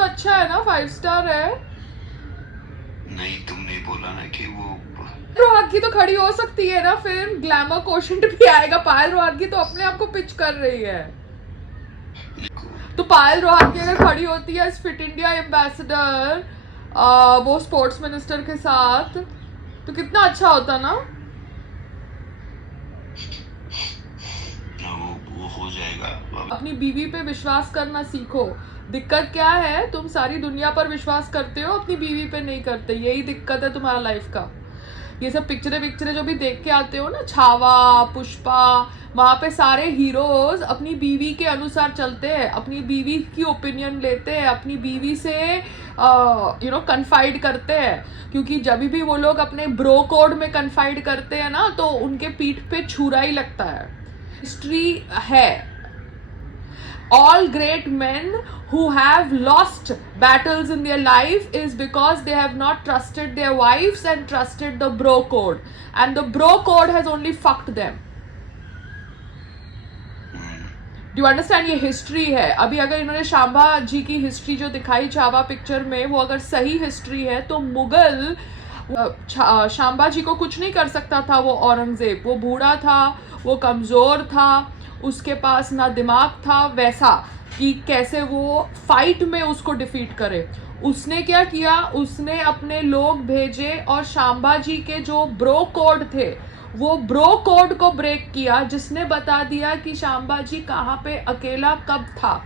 तो अच्छा है ना, 5 स्टार है। नहीं, तुमने बोला ना कि वो रोहतगी तो खड़ी हो सकती है ना, फिर ग्लैमर कोशेंट भी आएगा। पायल रोहतगी तो अपने आप को पिच कर रही है। तो पायल रोहतगी अगर खड़ी होती है एज फिट इंडिया एम्बेसडर वो स्पोर्ट्स मिनिस्टर के साथ, तो कितना अच्छा होता ना। वो हो जाएगा। अपनी बीवी पे विश्वास करना सीखो। दिक्कत क्या है, तुम सारी दुनिया पर विश्वास करते हो, अपनी बीवी पे नहीं करते। यही दिक्कत है तुम्हारा लाइफ का। ये सब पिक्चरें जो भी देख के आते हो ना, छावा, पुष्पा, वहां पे सारे हीरोज अपनी बीवी के अनुसार चलते हैं, अपनी बीवी की ओपिनियन लेते हैं, अपनी बीवी से कन्फाइड करते हैं। क्योंकि जब भी वो लोग अपने ब्रो कोड में कन्फाइड करते हैं ना, तो उनके पीठ पे छुरा ही लगता है। हिस्ट्री है। All great men who have lost battles in their life is because they have not trusted their wives and trusted the bro code, and the bro code has only fucked them. Do you understand? ये history है। अभी अगर इन्होंने शांबा जी की history जो दिखाई Chhaava picture में, वो अगर सही हिस्ट्री है, तो मुगल शांबा जी को कुछ नहीं कर सकता था। वो औरंगजेब, वो बूढ़ा था, वो कमज़ोर था, उसके पास ना दिमाग था वैसा कि कैसे वो फाइट में उसको डिफीट करे। उसने क्या किया, उसने अपने लोग भेजे और शांबा जी के जो ब्रो कोड थे, वो ब्रो कोड को ब्रेक किया, जिसने बता दिया कि शांबा जी कहाँ पे अकेला कब था।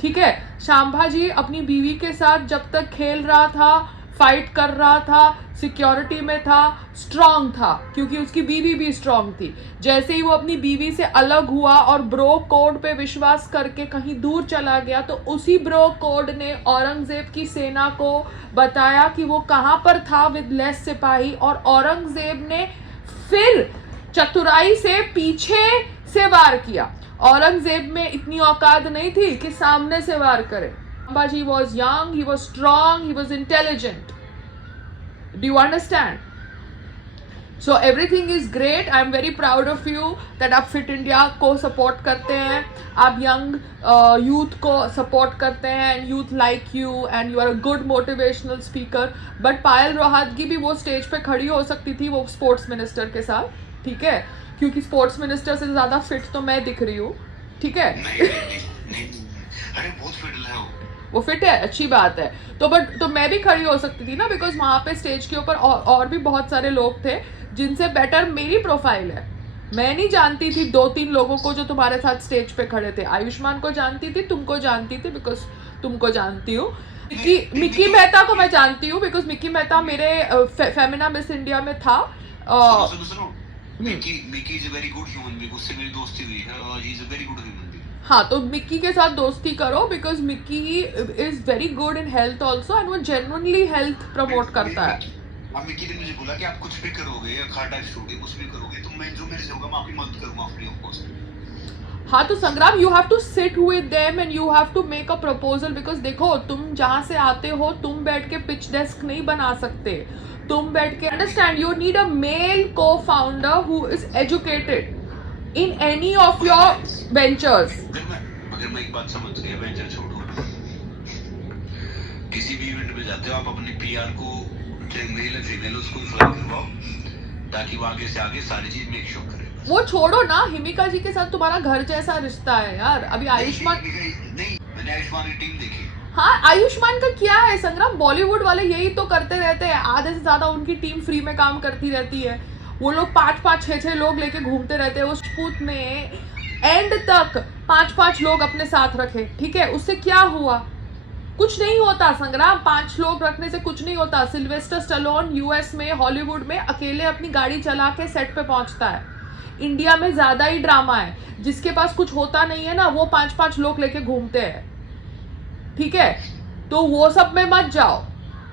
ठीक है, शांबा जी अपनी बीवी के साथ जब तक खेल रहा था, फाइट कर रहा था, सिक्योरिटी में था, स्ट्रांग था, क्योंकि उसकी बीवी भी स्ट्रांग थी। जैसे ही वो अपनी बीवी से अलग हुआ और ब्रो कोड पे विश्वास करके कहीं दूर चला गया, तो उसी ब्रो कोड ने औरंगजेब की सेना को बताया कि वो कहाँ पर था विद लेस सिपाही, और औरंगजेब ने फिर चतुराई से पीछे से वार किया। औरंगजेब में इतनी औकात नहीं थी कि सामने से वार करे। Sambhaji was young, he was strong, he was intelligent. Do you understand? So everything is great. I am very proud of you that आप Fit India को support करते हैं, आप young youth को support करते हैं, and youth like you, and you are a good motivational speaker. But पायल रोहतगी भी वो स्टेज पे खड़ी हो सकती थी वो स्पोर्ट्स मिनिस्टर के साथ, ठीक है? क्योंकि स्पोर्ट्स मिनिस्टर से ज़्यादा फिट तो मैं दिख रही हूँ, ठीक है? नहीं, अरे बहुत फिट है वो फिट है, अच्छी बात है। तो मैं भी खड़ी हो सकती थी ना, बिकॉज वहाँ पे स्टेज के ऊपर और भी बहुत सारे लोग थे जिनसे बेटर मेरी प्रोफाइल है। मैं नहीं जानती थी 2-3 लोगों को जो तुम्हारे साथ स्टेज पे खड़े थे। आयुष्मान को जानती थी, तुमको जानती थी बिकॉज तुमको जानती हूँ। मिक्की मेहता को मैं जानती हूँ बिकॉज मिक्की मेहता मेरे फेमिना मिस इंडिया में था। सुनो, Mickey is a very good human being, उससे मेरी दोस्ती हुई है और he is a very good human being. हाँ, तो मिक्की के साथ दोस्ती करो because Mickey is very good in health also, and वो जेन्युइनली हेल्थ प्रमोट करता है। अब मिक्की ने मुझे बोला कि आप कुछ भी करोगे या खाटा छोड़ोगे, कुछ भी करोगे, तो मैं जो मेरे से होगा मैं आपकी मदद करूंगा फ्री ऑफ कॉस्ट। हाँ, तो Sangram, you have to sit with them and you have to make a proposal. Because देखो, तुम जहाँ से आते हो, तुम बैठ के पिच डेस्क नहीं बना सकते। तुम बैठ के understand, you need a male को founder who is educated in any of your ventures. अगर मैं एक बात समझ गया, वेंचर छोड़ो, किसी भी इवेंट में जाते हो आप अपने पीआर को, चाहे मेल है फीमेल, उसको फ्लाई करवाओ ताकि वो आगे से आगे सारी चीज मेक श्योर करे। वो छोड़ो ना, हिमिका जी के साथ तुम्हारा घर जैसा रिश्ता है यार। अभी आयुष्मान नहीं, मैंने आयुष्मान की टीम देखी। हाँ, आयुष्मान का क्या है संग्राम, बॉलीवुड वाले यही तो करते रहते हैं। आधे से ज्यादा उनकी टीम फ्री में काम करती रहती है। वो लोग 5-5, 6-6 लोग लेके घूमते रहते हैं। उस पूत ने एंड तक 5-5 लोग अपने साथ रखे, ठीक है? उससे क्या हुआ? कुछ नहीं होता संग्राम, 5 लोग रखने से कुछ नहीं होता। सिल्वेस्टर स्टैलोन यूएस में, हॉलीवुड में अकेले अपनी गाड़ी चला के सेट पे पहुंचता है। इंडिया में ज्यादा ही ड्रामा है। जिसके पास कुछ होता नहीं है ना, वो 5-5 लोग लेके घूमते हैं, ठीक है? तो वो सब में मत जाओ,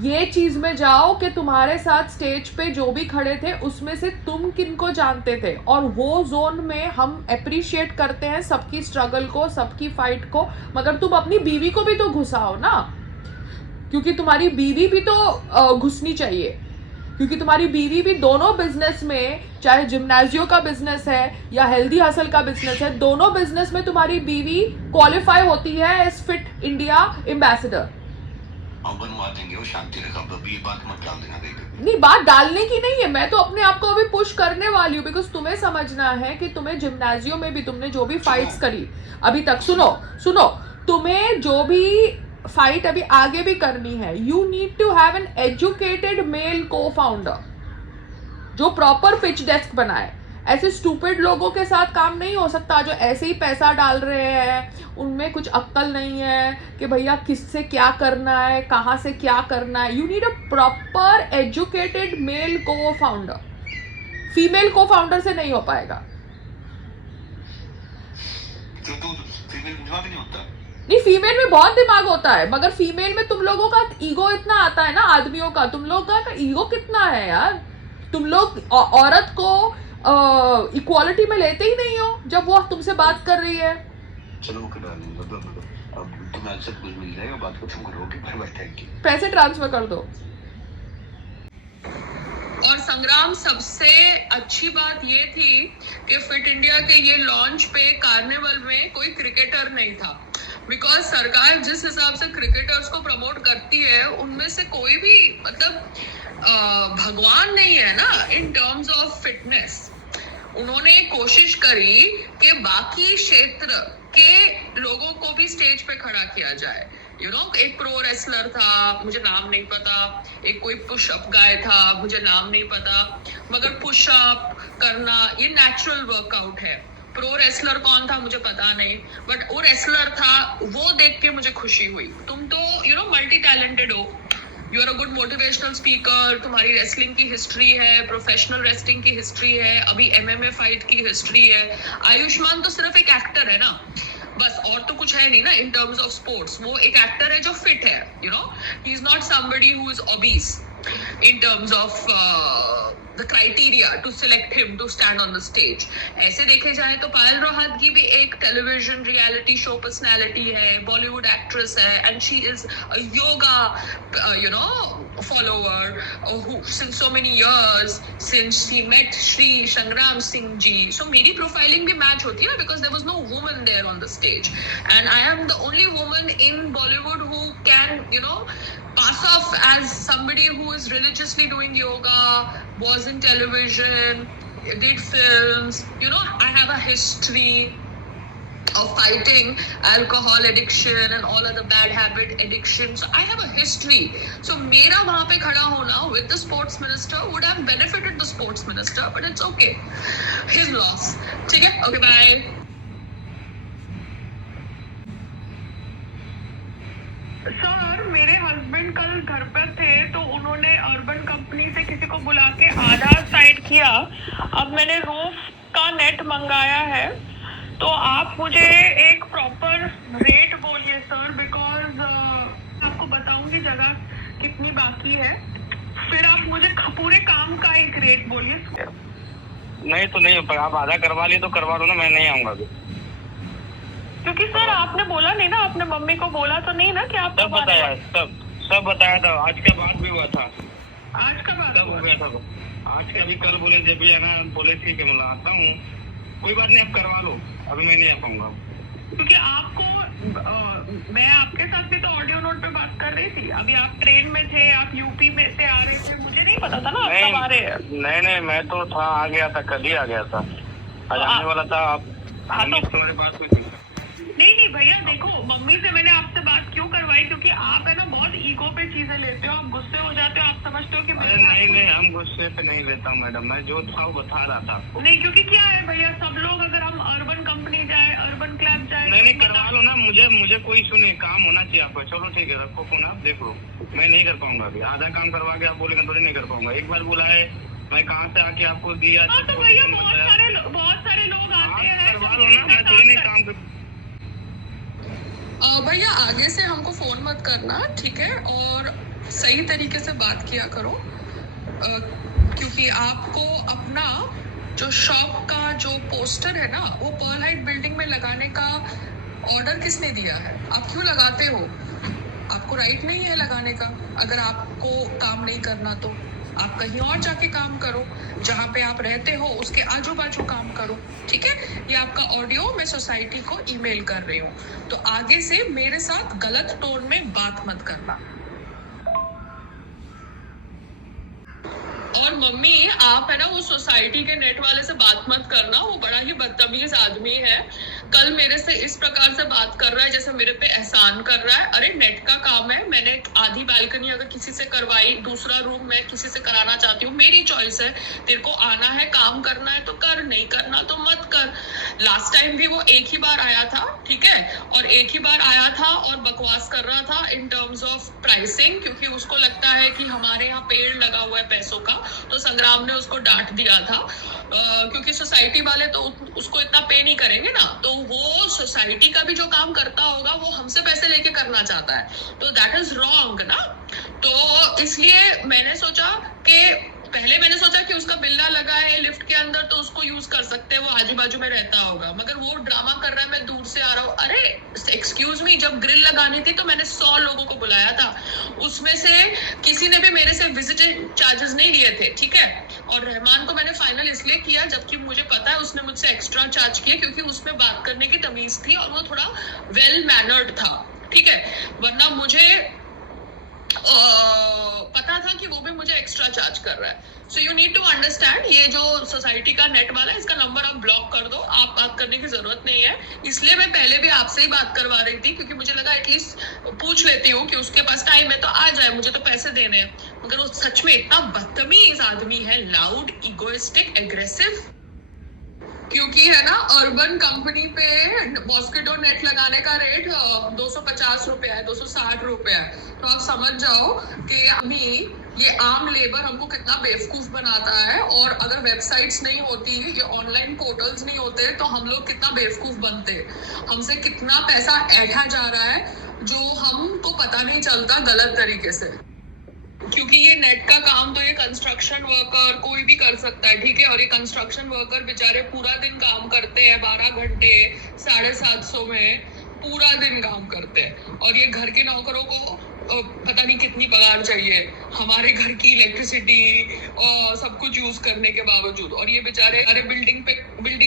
ये चीज में जाओ कि तुम्हारे साथ स्टेज पे जो भी खड़े थे उसमें से तुम किनको जानते थे, और वो जोन में हम अप्रिशिएट करते हैं सबकी स्ट्रगल को, सबकी फाइट को, मगर तुम अपनी बीवी को भी तो घुसाओ ना, क्योंकि तुम्हारी बीवी भी तो घुसनी चाहिए। क्योंकि तुम्हारी बीवी भी दोनों बिजनेस में, चाहे जिम्नाजियो का बिजनेस है या हेल्दी हसल का बिजनेस है, दोनों बिजनेस में तुम्हारी बीवी क्वालिफाई होती है एज फिट इंडिया एम्बेसडर। और बनवा देंगे, वो शांति रखा। अब ये बात मत डाल देना कहीं पे। नहीं, बात डालने की नहीं है, मैं तो अपने आप को अभी पुश करने वाली हूँ, बिकॉज तुम्हें समझना है कि तुम्हें जिम्नाजियो में भी तुमने जो भी फाइट्स करी अभी तक, सुनो, तुम्हें जो भी फाइट अभी आगे भी करनी है, you need to have an educated male को फाउंडर जो प्रॉपर पिच डेस्क बनाए। ऐसे स्टूपिड लोगों के साथ काम नहीं हो सकता जो ऐसे ही पैसा डाल रहे हैं, उनमें कुछ अक्ल नहीं है कि भैया किससे क्या करना है, कहाँ से क्या करना है। You need a proper educated male को फाउंडर, फीमेल को फाउंडर से नहीं हो पाएगा। जो तो फीमेल दिमाग नहीं होता। नहीं, फीमेल में बहुत दिमाग होता है, मगर फीमेल में तुम लोगों का ईगो इतना आता है ना, आदमियों का, तुम लोगों का ईगो कितना है यार। तुम लोग औरत को इक्वालिटी में लेते ही नहीं हो जब वो तुमसे बात कर रही है। चलो ओके डार्लिंग, अब तुम्हें सब कुछ मिल जाएगा, बात खत्म करो। Okay bye bye, thank you. पैसे ट्रांसफर कर दो। और संग्राम, सबसे अच्छी बात ये थी कि फिट इंडिया के ये लॉन्च पे कार्निवल में कोई क्रिकेटर नहीं था, बिकॉज सरकार जिस हिसाब से क्रिकेटर्स को प्रमोट करती है उनमें से कोई भी मतलब भगवान नहीं है ना इन टर्म्स ऑफ फिटनेस। उन्होंने कोशिश करी कि बाकी क्षेत्र के लोगों को भी स्टेज पे खड़ा किया जाए। एक प्रो रेसलर था, मुझे नाम नहीं पता, एक कोई पुशअप गाय था, मुझे नाम नहीं पता, मगर पुशअप करना ये नेचुरल वर्कआउट है। प्रो रेसलर कौन था मुझे पता नहीं, बट वो रेसलर था, वो देख के मुझे खुशी हुई। तुम तो मल्टी टैलेंटेड हो, you are a good motivational speaker, तुम्हारी रेसलिंग की हिस्ट्री है, प्रोफेशनल रेसलिंग की हिस्ट्री है, अभी MMA फाइट की हिस्ट्री है। आयुष्मान तो सिर्फ एक एक्टर है ना, बस, और तो कुछ है नहीं ना इन टर्म्स ऑफ स्पोर्ट्स। वो एक एक्टर है जो फिट है, he is not somebody who is obese in terms of the criteria to select him to stand on the stage. ऐसे देखे जाए तो पायल रोहतगी भी एक टेलीविजन रियलिटी शो पर्सनालिटी है, बॉलीवुड एक्ट्रेस है, and she is a yoga follower who since so many years since she met Shri Sangram Singh ji. So मेरी profiling भी match होती है because there was no woman there on the stage, and I am the only woman in Bollywood who can pass off as somebody who is religiously doing yoga, was in television, did films. I have a history of fighting alcohol addiction and all other bad habit addiction. So I have a history. So मेरा वहाँ पे खड़ा होना with the sports minister would have benefited the sports minister, but it's okay. His loss. ठीक है? Okay, bye. Sir, मेरे husband कल घर पर थे तो उन्होंने अर्बन कंपनी से किसी को बुला के आधार साइड किया। अब मैंने रूफ का नेट मंगाया है, तो आप मुझे एक प्रॉपर रेट बोलिए सर, बिकॉज आपको बताऊंगी जगह कितनी बाकी है, फिर आप मुझे पूरे काम का एक रेट बोलिए। नहीं तो नहीं हो पाएगा, आप आधा करवा लिए तो करवा दो ना, मैं नहीं आऊंगा अभी। क्योंकि सर आपने बोला नहीं ना, आपने मम्मी को बोला तो नहीं ना कि आप सब बताया, सब बताया था। आज का बात भी हुआ था, आज का बात सब हो गया था। आज का भी कल बोले, जब भी आना बोले ठीक है, मैं आता हूँ, कोई बात नहीं, आप करवा लो, अभी मैं नहीं आ पाऊंगा। क्योंकि आपको मैं आपके साथ भी तो ऑडियो नोट पे बात कर रही थी, अभी आप ट्रेन में थे, आप यूपी में से आ रहे थे, मुझे नहीं पता था ना आप कब आ रहे हैं। नहीं, मैं तो था, आ गया था, कल ही आ गया था, आज आने वाला था। आप तुम्हारे बात हुई थी? नहीं भैया, देखो मम्मी से मैंने आपसे बात क्यों करवाई, क्योंकि आप है ना बहुत ईगो पे चीजें लेते हो, आप गुस्से हो जाते हो, आप समझते हो कि नहीं, हम गुस्से पे नहीं लेता हूँ मैडम, मैं जो था वो बता रहा था आपको। नहीं, क्योंकि क्या है भैया, सब लोग अगर हम अर्बन कंपनी जाए, अर्बन क्लब जाए, नहीं करवा लो ना, मुझे कोई इशू नहीं, काम होना चाहिए आपको। चलो ठीक है, रखो फोन, आप देख लो, मैं नहीं कर पाऊंगा अभी, आधा काम करवा के आप बोलेंगे थोड़ी नहीं कर पाऊंगा। एक बार बुलाए, मैं कहाँ से आके आपको दिया। तो भैया बहुत सारे लोग आते हैं, करवा लो ना, मैं थोड़ी नहीं काम कर। भैया आगे से हमको फोन मत करना, ठीक है, और सही तरीके से बात किया करो, क्योंकि आपको अपना जो शॉप का जो पोस्टर है ना, वो पर्ल हाइट बिल्डिंग में लगाने का ऑर्डर किसने दिया है? आप क्यों लगाते हो? आपको राइट नहीं है लगाने का। अगर आपको काम नहीं करना तो आप कहीं और जाके काम करो, जहाँ पे आप रहते हो उसके आजू बाजू काम करो, ठीक है। ये आपका ऑडियो मैं सोसाइटी को ईमेल कर रही हूँ, तो आगे से मेरे साथ गलत टोन में बात मत करना। और मम्मी आप है ना वो सोसाइटी के नेट वाले से बात मत करना, वो बड़ा ही बदतमीज आदमी है। कल मेरे से इस प्रकार से बात कर रहा है जैसे मेरे पे एहसान कर रहा है। अरे नेट का काम है, मैंने आधी बालकनी अगर किसी से करवाई, दूसरा रूम मैं किसी से कराना चाहती हूँ, मेरी चॉइस है। तेरे को आना है काम करना है तो कर, नहीं करना तो मत कर। लास्ट टाइम भी वो एक ही बार आया था, ठीक है, और एक ही बार आया था और बकवास कर रहा था इन टर्म्स ऑफ प्राइसिंग, क्योंकि उसको लगता है कि हमारे यहाँ पेड़ लगा हुआ है पैसों का। तो संग्राम ने उसको डांट दिया था क्योंकि सोसाइटी वाले तो उसको इतना पे नहीं करेंगे ना, तो वो सोसाइटी का भी जो काम करता होगा वो हमसे पैसे लेके करना चाहता है, तो दैट इज रॉन्ग ना। तो इसलिए मैंने सोचा कि पहले मैंने सोचा कि उसका बिल्ला लगा है लिफ्ट के अंदर तो उसको यूज कर सकते हैं, वो आजू बाजू में रहता होगा, मगर वो ड्रामा कर रहा है मैं दूर से आ रहा हूँ। अरे एक्सक्यूज मी, जब ग्रिल लगानी थी तो मैंने 100 लोगों को बुलाया था, उसमें से किसी ने भी मेरे से विजिटिंग चार्जेस नहीं लिए थे, ठीक है। और रहमान को मैंने फाइनल इसलिए किया जबकि मुझे पता है उसने मुझसे एक्स्ट्रा चार्ज किया, क्योंकि उसमें बात करने की तमीज थी और वो थोड़ा वेल मैनर्ड था, ठीक है। वरना मुझे पता था कि वो भी मुझे एक्स्ट्रा चार्ज कर रहा है। So you need to understand, ये जो सोसाइटी का नेट वाला है इसका नंबर आप ब्लॉक कर दो, आप बात करने की जरूरत नहीं है। इसलिए मैं पहले भी आपसे ही बात करवा रही थी, क्योंकि मुझे लगा एटलीस्ट पूछ लेती हूँ कि उसके पास टाइम है तो आ जाए, मुझे तो पैसे देने हैं। मगर वो सच में इतना बदतमीज आदमी है, लाउड, इगोइस्टिक, एग्रेसिव। क्योंकि है ना अर्बन कंपनी पे मॉस्किटो नेट लगाने का रेट 250 रुपया है, 260 रुपया है। तो आप समझ जाओ कि अभी ये आम लेबर हमको कितना बेवकूफ बनाता है, और अगर वेबसाइट्स नहीं होती, ये ऑनलाइन पोर्टल्स नहीं होते तो हम लोग कितना बेवकूफ बनते, हमसे कितना पैसा ऐंठा जा रहा है जो हमको पता नहीं चलता गलत तरीके से। क्योंकि ये नेट का काम तो ये कंस्ट्रक्शन वर्कर कोई भी कर सकता है, ठीक है। और ये कंस्ट्रक्शन वर्कर बेचारे पूरा दिन काम करते हैं, 12 घंटे 750 में पूरा दिन काम करते हैं। और ये घर के नौकरों को पता नहीं कितनी पगार चाहिए, हमारे घर की इलेक्ट्रिसिटी और सब कुछ यूज करने के बावजूद। और ये बेचारे अरे बिल्डिंग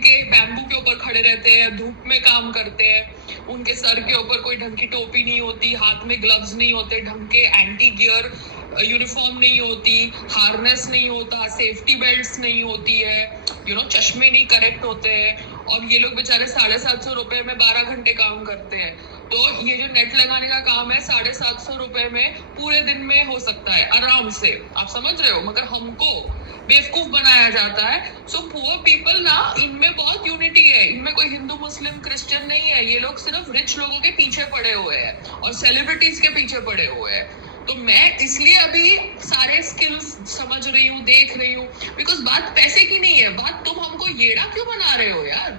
के बैम्बू के ऊपर खड़े रहते हैं, धूप में काम करते हैं, उनके सर के ऊपर कोई ढंग की टोपी नहीं होती, हाथ में ग्लव्स नहीं होते ढंग के, एंटी गियर यूनिफॉर्म नहीं होती, हार्नेस नहीं होता, सेफ्टी बेल्ट्स नहीं होती है, चश्मे नहीं करेक्ट होते हैं। और ये लोग बेचारे 750 रुपए में 12 घंटे काम करते हैं। तो ये जो नेट लगाने का काम है 750 रुपए में पूरे दिन में हो सकता है आराम से, आप समझ रहे हो। मगर हमको बेवकूफ बनाया जाता है। सो पुअर पीपल ना, इनमें बहुत यूनिटी है, इनमें कोई हिंदू मुस्लिम क्रिश्चियन नहीं है। ये लोग सिर्फ रिच लोगों के पीछे पड़े हुए हैं और सेलिब्रिटीज के पीछे पड़े हुए हैं। तो मैं इसलिए अभी सारे स्किल्स समझ रही हूँ, देख रही हूँ, बिकॉज बात पैसे की नहीं है, बात तुम हमको येड़ा क्यों बना रहे हो यार।